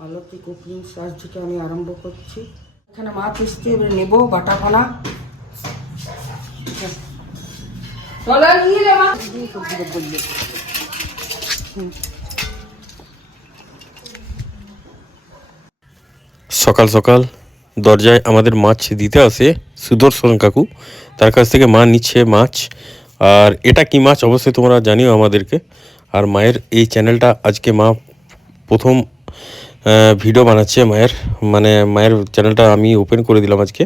মালতী cooking search থেকে আমি আরম্ভ করছি। এখানে মাছ এসছে, এবারে নেবো বাটাখানা। সকাল সকাল দরজায় আমাদের মাছ দিতে আসে সুদর্শন কাকু, তার কাছ থেকে মা নিচ্ছে মাছ। আর এটা কি মাছ অবশ্যই তোমরা জানিও আমাদেরকে। আর মায়ের এই চ্যানেলটা আজকে মা প্রথম ভিডিও বানাচ্ছে মায়ের চ্যানেলটা আমি ওপেন করে দিলাম আজকে।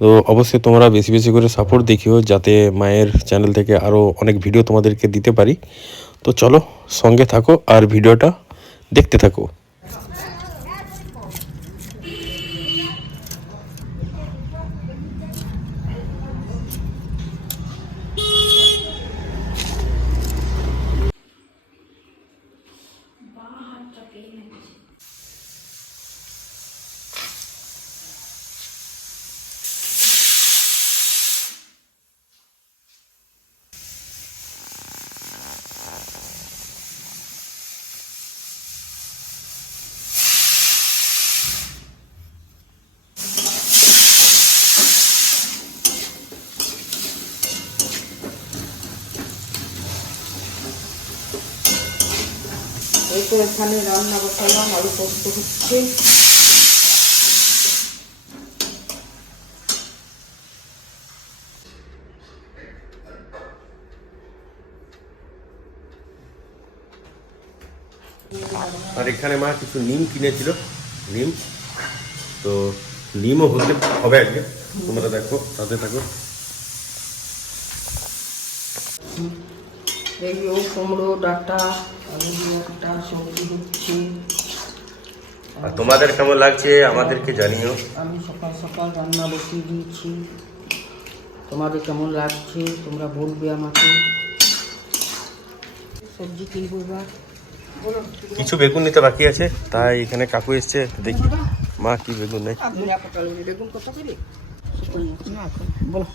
তো অবশ্যই তোমরা বেশি বেশি করে সাপোর্ট দেখিও, যাতে মায়ের চ্যানেল থেকে আরও অনেক ভিডিও তোমাদেরকে দিতে পারি। তো চলো সঙ্গে থাকো আর ভিডিওটা দেখতে থাকো। এই তো এখানে রান্না বসালাম, আলু পোস্ত হচ্ছে। আর এখানে মা কিছু নিম কিনেছিল, নিম তো নিমও হতে হবে আজকে, তোমরা দেখো তাতে থাকো। এই ও কুমড়ো ডাঁটা, আলু একটা সবজি হচ্ছে। আর তোমাদের কেমন লাগছে আমাদেরকে জানিও। আমি সকাল সকাল রান্না বসিয়ে দিয়েছি, তোমাদের কেমন লাগছে তোমরা বলবে আমাকে। সবজি কিনবো এবার। কিছু বেগুন নিতে বাকি আছে, তাই এখানে কাকু এসছে, দেখি মা কি বেগুন নেই। বেগুন কত করে? বলো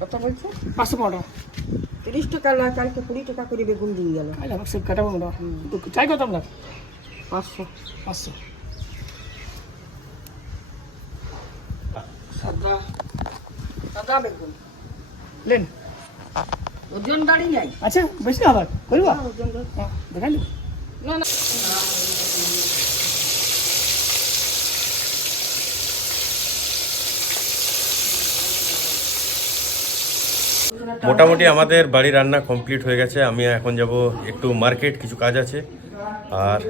কত বলছো? 515 30 টাকা, কালকে 20 টাকা করে বেগুন দিয়ে গেল। সব কাটাবো না, চাই কত আপনার? 500 সাদা সাদা বেগুন লেন। ওজন গাড়ি নাই। আচ্ছা বেশি আবার করবা ওজন দেখালি না না। মোটামুটি আমাদের বাড়ি রান্না কমপ্লিট হয়ে গেছে। আমি এখন যাব একটু মার্কেট, কিছু কাজ আছে। আর